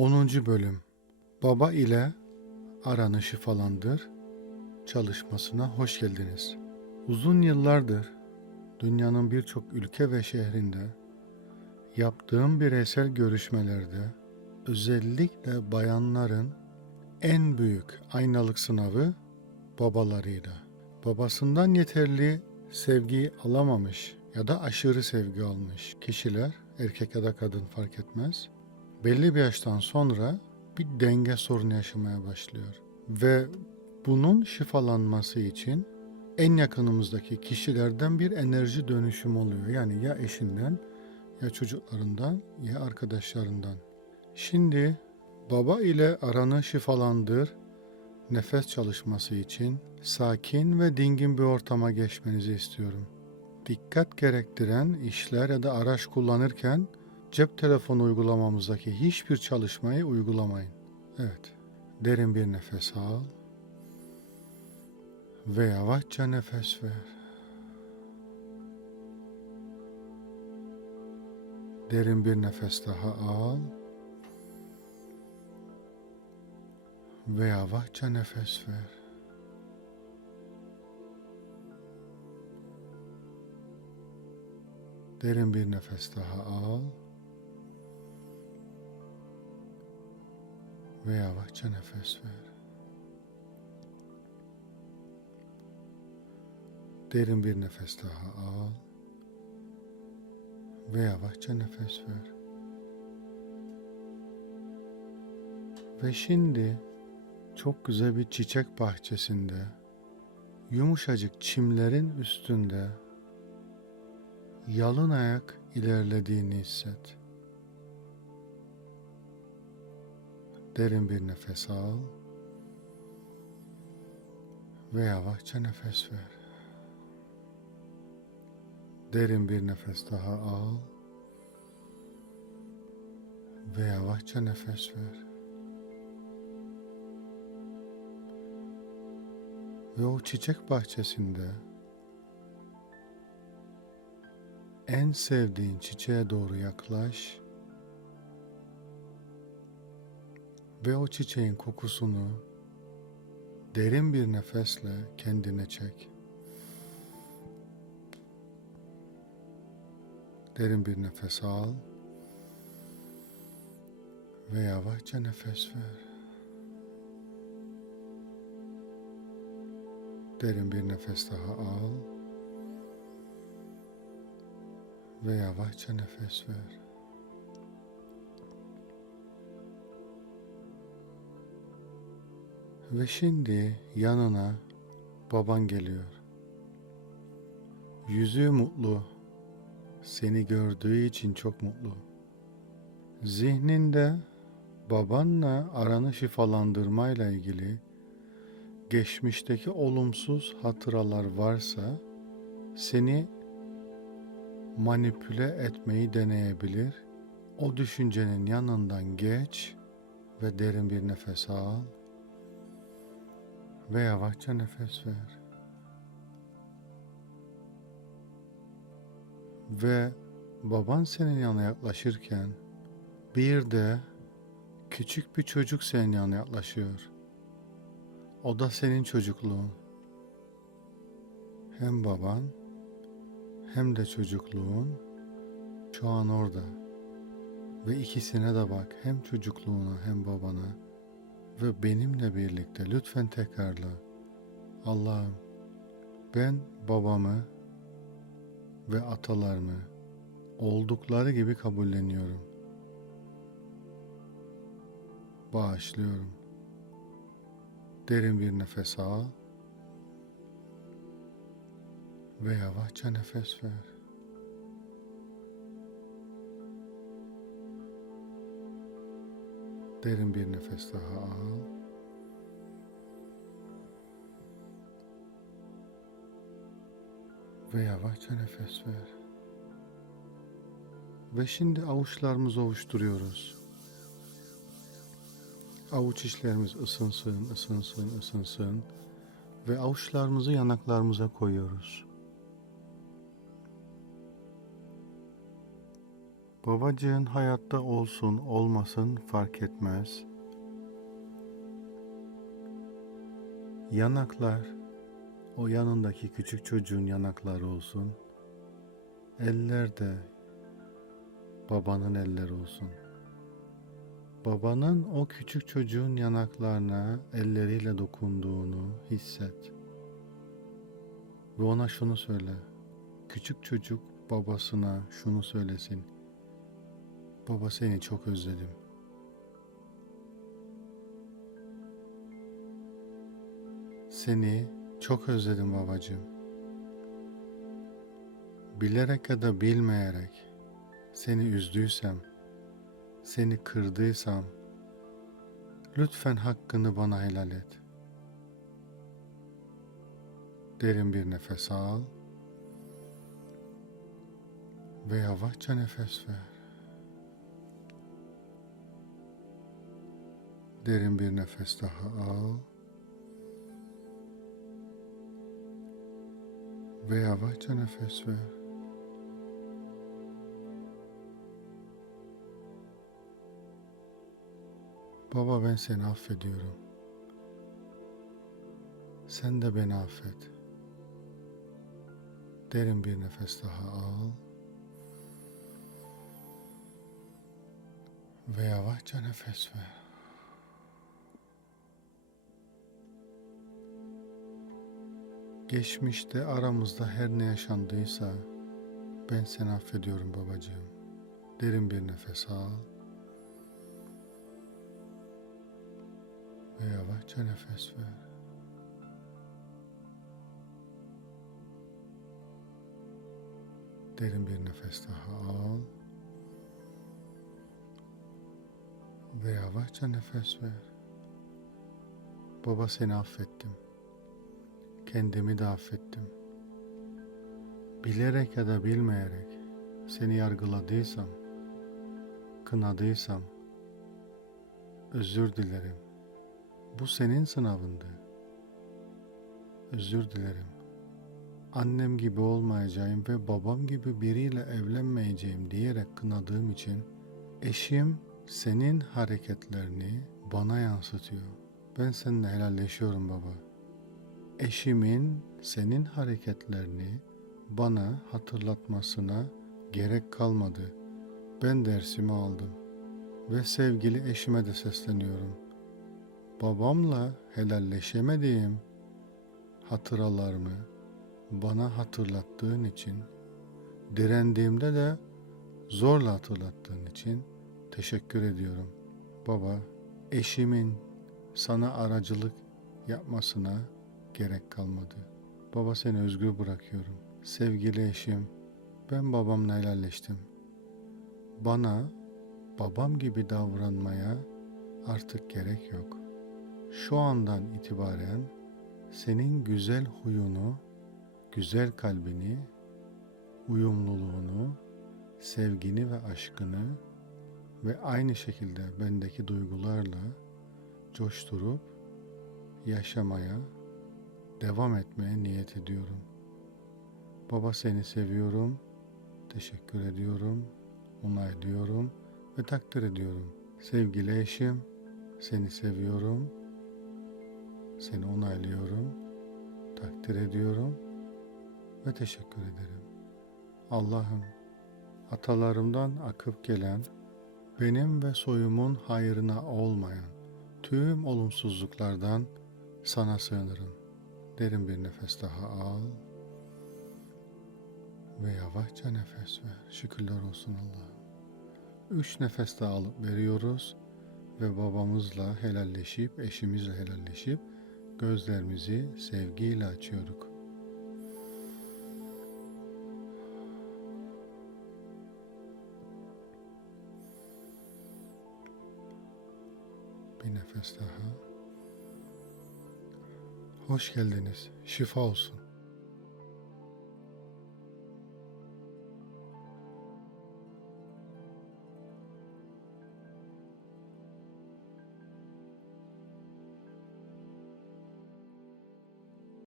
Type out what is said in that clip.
10. Bölüm Baba ile aranı şifalandır çalışmasına hoş geldiniz. Uzun yıllardır dünyanın birçok ülke ve şehrinde yaptığım bireysel görüşmelerde özellikle bayanların en büyük aynalık sınavı babalarıyla. Babasından yeterli sevgi alamamış ya da aşırı sevgi almış kişiler, erkek ya da kadın fark etmez, belli bir yaştan sonra bir denge sorunu yaşamaya başlıyor. Ve bunun şifalanması için en yakınımızdaki kişilerden bir enerji dönüşüm oluyor. Yani ya eşinden, ya çocuklarından, ya arkadaşlarından. Şimdi baba ile aranı şifalandır, nefes çalışması için sakin ve dingin bir ortama geçmenizi istiyorum. Dikkat gerektiren işler ya da araç kullanırken cep telefonu uygulamamızdaki hiçbir çalışmayı uygulamayın. Evet, derin bir nefes al ve yavaşça nefes ver. Derin bir nefes daha al ve yavaşça nefes ver. Derin bir nefes daha al ve yavaşça nefes ver. Derin bir nefes daha al ve yavaşça nefes ver. Ve şimdi çok güzel bir çiçek bahçesinde yumuşacık çimlerin üstünde yalın ayak ilerlediğini hisset. Derin bir nefes al ve yavaşça nefes ver. Derin bir nefes daha al ve yavaşça nefes ver. Ve o çiçek bahçesinde en sevdiğin çiçeğe doğru yaklaş ve o çiçeğin kokusunu derin bir nefesle kendine çek. Derin bir nefes al ve yavaşça nefes ver. Derin bir nefes daha al ve yavaşça nefes ver. Ve şimdi yanına baban geliyor. Yüzü mutlu, seni gördüğü için çok mutlu. Zihninde babanla aranı şifalandırmayla ilgili geçmişteki olumsuz hatıralar varsa seni manipüle etmeyi deneyebilir. O düşüncenin yanından geç ve derin bir nefes al ve yavaşça nefes ver. Ve baban senin yanına yaklaşırken bir de küçük bir çocuk senin yanına yaklaşıyor. O da senin çocukluğun. Hem baban hem de çocukluğun şu an orada. Ve ikisine de bak hem çocukluğuna hem babana ve benimle birlikte lütfen tekrarla. Allah'ım ben babamı ve atalarımı oldukları gibi kabulleniyorum. Bağışlıyorum. Derin bir nefes al ve yavaşça nefes ver. Derin bir nefes daha al. Ve yavaşça nefes ver. Ve şimdi avuçlarımızı ovuşturuyoruz. Avuç içlerimiz ısınsın, ısınsın, ısınsın ve avuçlarımızı yanaklarımıza koyuyoruz. Babacığın hayatta olsun olmasın fark etmez. Yanaklar, o yanındaki küçük çocuğun yanakları olsun. Eller de babanın elleri olsun. Babanın o küçük çocuğun yanaklarına elleriyle dokunduğunu hisset. Ve ona şunu söyle. Küçük çocuk babasına şunu söylesin. Baba seni çok özledim. Seni çok özledim babacığım. Bilerek ya da bilmeyerek seni üzdüysem, seni kırdıysam lütfen hakkını bana helal et. Derin bir nefes al ve yavaşça nefes ver. Derin bir nefes daha al. Ve yavaşça nefes ver. Baba ben seni affediyorum. Sen de beni affet. Derin bir nefes daha al. Ve yavaşça nefes ver. Geçmişte aramızda her ne yaşandıysa ben seni affediyorum babacığım. Derin bir nefes al. Ve yavaşça nefes ver. Derin bir nefes daha al. Ve yavaşça nefes ver. Baba seni affettim. Kendimi de affettim. Bilerek ya da bilmeyerek seni yargıladıysam, kınadıysam özür dilerim. Bu senin sınavındı. Özür dilerim. Annem gibi olmayacağım ve babam gibi biriyle evlenmeyeceğim diyerek kınadığım için eşim senin hareketlerini bana yansıtıyor. Ben seninle helalleşiyorum baba. Eşimin senin hareketlerini bana hatırlatmasına gerek kalmadı. Ben dersimi aldım ve sevgili eşime de sesleniyorum. Babamla helalleşemediğim hatıralarımı bana hatırlattığın için, direndiğimde de zorla hatırlattığın için teşekkür ediyorum. Baba, eşimin sana aracılık yapmasına gerek kalmadı. Baba seni özgür bırakıyorum. Sevgili eşim, ben babamla helalleştim. Bana babam gibi davranmaya artık gerek yok. Şu andan itibaren senin güzel huyunu, güzel kalbini, uyumluluğunu, sevgini ve aşkını ve aynı şekilde bendeki duygularla coşturup yaşamaya, devam etmeye niyet ediyorum. Baba seni seviyorum, teşekkür ediyorum, onaylıyorum ve takdir ediyorum. Sevgili eşim, seni seviyorum, seni onaylıyorum, takdir ediyorum ve teşekkür ederim. Allah'ım, atalarımdan akıp gelen, benim ve soyumun hayrına olmayan tüm olumsuzluklardan sana sığınırım. Derin bir nefes daha al ve yavaşça nefes ver. Şükürler olsun Allah'ım. Üç nefes daha alıp veriyoruz ve babamızla helalleşip, eşimizle helalleşip gözlerimizi sevgiyle açıyorduk. Bir nefes daha. Hoş geldiniz. Şifa olsun.